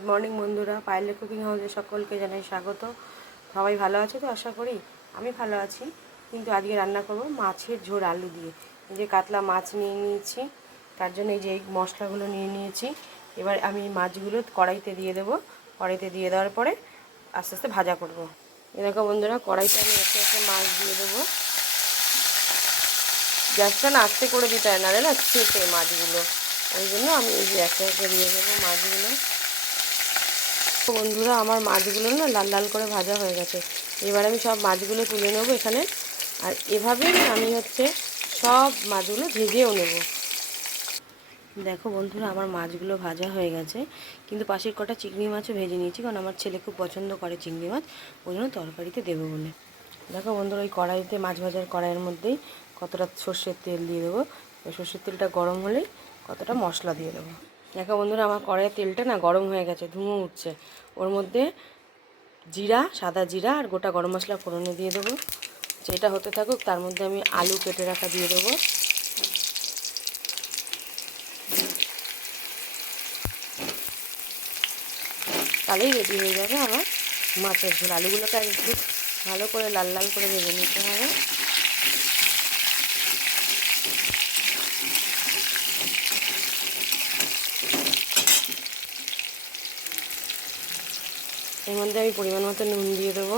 Good morning বন্ধুরা, পায়েলের cooking হাউসে সকলকে জানাই স্বাগত। সবাই ভালো আছে তো? আশা করি আমি ভালো আছি। কিন্তু আজকে রান্না করব মাছের ঝোল আলু দিয়ে। এই যে কাতলা মাছ নিয়ে নিয়েছি, তার জন্য এই যে এই মশলাগুলো নিয়ে নিয়েছি। এবার আমি মাছগুলো কড়াইতে দিয়ে দেবো। কড়াইতে দিয়ে দেওয়ার পরে আস্তে আস্তে ভাজা করব। এই দেখো বন্ধুরা, কড়াইতে আমি একে একে মাছ দিয়ে দেবো। গ্যাসটা না আস্তে করে দিতে হয়, নাহলে না ছেঁকে মাছগুলো, ওই জন্য আমি এই যে একে একে দিয়ে দেবো মাছগুলো। বন্ধুরা, আমার মাছগুলো না লাল লাল করে ভাজা হয়ে গেছে। এবার আমি সব মাছগুলো তুলে নেবো এখানে। আর এভাবেই আমি সব মাছগুলো ভেজেও নেব। দেখো বন্ধুরা, আমার মাছগুলো ভাজা হয়ে গেছে, কিন্তু পাশের কটা চিংড়ি মাছও ভেজে নিয়েছি, কারণ আমার ছেলে খুব পছন্দ করে চিংড়ি মাছ, ওই জন্য তরকারিতে দেবো বলে। দেখো বন্ধুরা, ওই কড়াইতে মাছ ভাজার কড়াইয়ের মধ্যেই কতটা সর্ষের তেল দিয়ে দেবো। ওই সর্ষের তেলটা গরম হলেই কতটা মশলা দিয়ে দেবো। দেখো বন্ধুরা, আমার কড়াইয়ের তেলটা না গরম হয়ে গেছে, ধুঁয়ো উঠছে। ওর মধ্যে জিরা, সাদা জিরা আর গোটা গরম মশলা ফোড়নে দিয়ে দেবো। যেটা হতে থাকুক, তার মধ্যে আমি আলু কেটে রাখা দিয়ে দেবো। তাহলেই রেডি হয়ে যাবে আমার মাছের ঝোল। আলুগুলোকে একটু ভালো করে লাল লাল করে ভেজে নিতে হবে। এর মধ্যে আমি পরিমাণ মতো নুন দিয়ে দেবো,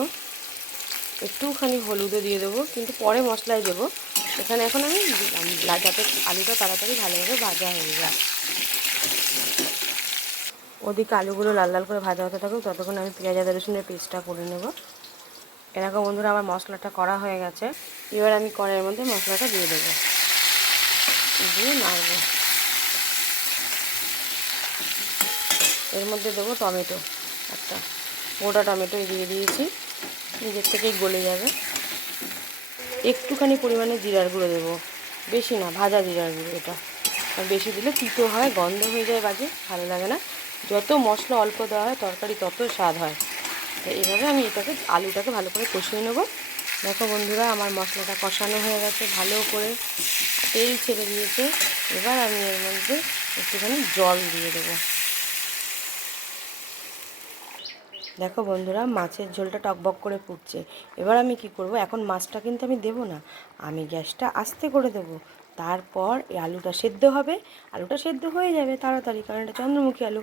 একটুখানি হলুদও দিয়ে দেবো, কিন্তু পরে মশলায় দেবো। এখানে এখন আমি দিলাম, যাতে আলুটা তাড়াতাড়ি ভালোভাবে ভাজা হয়ে যায়। ওদিকে আলুগুলো লাল লাল করে ভাজা হতে থাকুক, ততক্ষণ আমি পেঁয়াজ আদা রসুনের পেস্টটা করে নেব। এরকম বন্ধুরা, আমার মশলাটা করা হয়ে গেছে। এবার আমি কড়াইয়ের মধ্যে মশলাটা দিয়ে দেবো, দিয়ে নাড়বো। এর মধ্যে দেবো টমেটো, একটা গোটা টমেটো দিয়ে দিয়েছি, নিজের থেকেই গলে যাবে। একটুখানি পরিমাণে জিরার গুঁড়ো দেবো, বেশি না, ভাজা জিরার গুঁড়ো। এটা আর বেশি দিলে তিতো হয়, গন্ধ হয়ে যায়, বাজে, ভালো লাগে না। যত মশলা অল্প দেওয়া হয় তরকারি তত স্বাদ হয়। তো এইভাবে আমি আলুটাকে ভালো করে কষিয়ে নেব। দেখো বন্ধুরা, আমার মশলাটা কষানো হয়ে গেছে, ভালো করে তেল ছেড়ে দিয়েছে। এবার আমি এর মধ্যে একটুখানি জল দিয়ে দেবো। দেখো বন্ধুরা, মাছের ঝোলটা টকবক করে ফুটছে। এবার আমি কি করব, এখন মাছটা কিন্তু আমি দেবো না, আমি গ্যাসটা আস্তে করে দেবো। তারপর এই আলুটা সেদ্ধ হবে, আলুটা সেদ্ধ হয়ে যাবে তাড়াতাড়ি, কারণ এটা চন্দ্রমুখী আলু।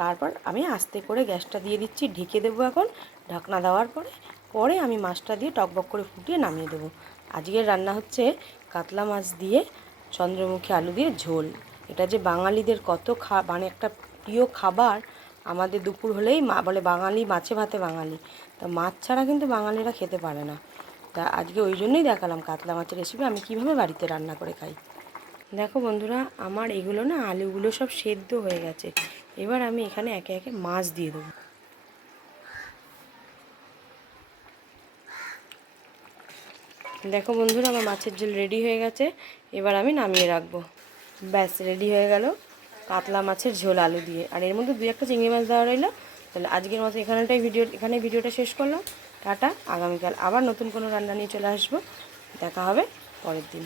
তারপর আমি আস্তে করে গ্যাসটা দিয়ে দিচ্ছি, ঢেকে দেবো। এখন ঢাকনা দেওয়ার পরে পরে আমি মাছটা দিয়ে টকবক করে ফুটিয়ে নামিয়ে দেবো। আজকের রান্না হচ্ছে কাতলা মাছ দিয়ে চন্দ্রমুখী আলু দিয়ে ঝোল। এটা যে বাঙালিদের কত মানে একটা প্রিয় খাবার। আমাদের দুপুর হলেই মা বলে বাঙালি মাছে ভাতে বাঙালি। তা মাছ ছাড়া কিন্তু বাঙালিরা খেতে পারে না। তা আজকে ওই জন্যই দেখালাম কাতলা মাছের রেসিপি আমি কীভাবে বাড়িতে রান্না করে খাই। দেখো বন্ধুরা, আমার এগুলো না আলুগুলো সব সেদ্ধ হয়ে গেছে। এবার আমি এখানে একে একে মাছ দিয়ে দেবো। দেখো বন্ধুরা, আমার মাছের ঝোল রেডি হয়ে গেছে। এবার আমি নামিয়ে রাখবো। ব্যাস, রেডি হয়ে গেল কাতলা মাছের ঝোল আলু দিয়ে। আর এর মধ্যে 2-1টা চিংড়ি মাছ দেওয়া রইলো। তাহলে আজকের মতো এখানেই ভিডিওটা শেষ করলাম। টাটা। আগামীকাল আবার নতুন কোনো রান্না নিয়ে চলে আসবো। দেখা হবে পরের দিন।